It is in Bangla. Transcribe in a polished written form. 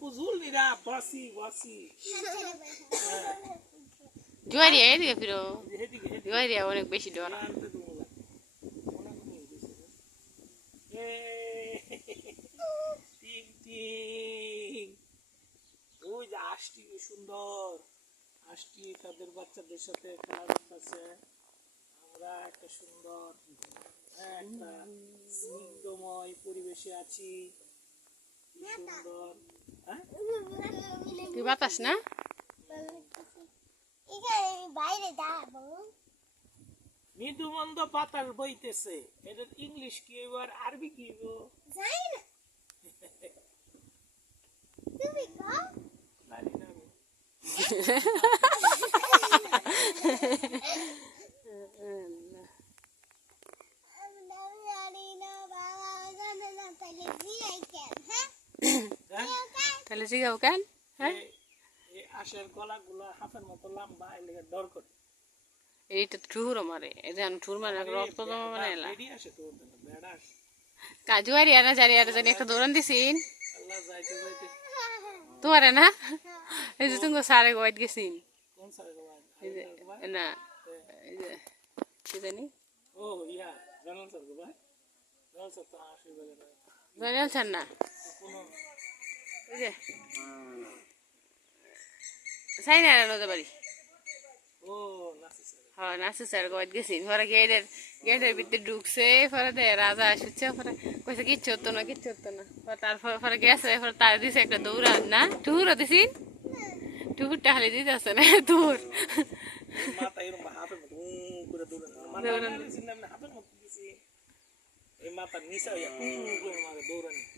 বুঝুল নিরা বাসি বাসি জুয়ারিয়া এদিকে ফিরো জুয়ারিয়া অনেক বেশি ডরা ওই যে আষ্টি সুন্দর আষ্টি তাদের বাচ্চাদের সাথে খেলা করতেছে আমরা একটা সুন্দর একটা স্নিগ্ধময় পরিবেশে আছি সুন্দর তুই বাতাস না মৃদুমন্দ পাতার বইতেছে এটার ইংলিশ কি এবার আরবি কি তাহলে জিগাও কেন হ্যাঁ আশের গলাগুলা হাফের মতো লম্বা এলাকা ডর করে এইটা ঠুর মারে এই যে ঠুর মারে রক্ত জমা মানে এলা রেডি আসে তো বেড়াস কাজুয়ারি আনা জারি আর জানি একটা দৌড়ান দিছিন আল্লাহ যাইতে যাইতে তোমারে না এই যে তুমি সারে গোয়াইত গেছিন কোন সারে এই যে না এই যে কি জানি ও ইয়া জানাল স্যার ভাই জানাল স্যার তো আসে বলে জানাল স্যার না এই যে সাই না নদে বাড়ি ও নাসি স্যার হ্যাঁ নাসি স্যার গোয়াইত গেছিন পরে গেটের ভিতরে ঢুকছে পরে দে রাজা আসছে পরে কইছে কিচ্ছু হতো না পরে তারপরে গেছে পরে তার দিছে একটা দৌড়ান না টুরও দিছিন টুরটা খালি দিতে আছে না দূর মাথা এরকম হাফের মতো করে দৌড়ানো মাথা হাফের মতো দিছি এই মাথা নিচে করে মারে দৌড়ানো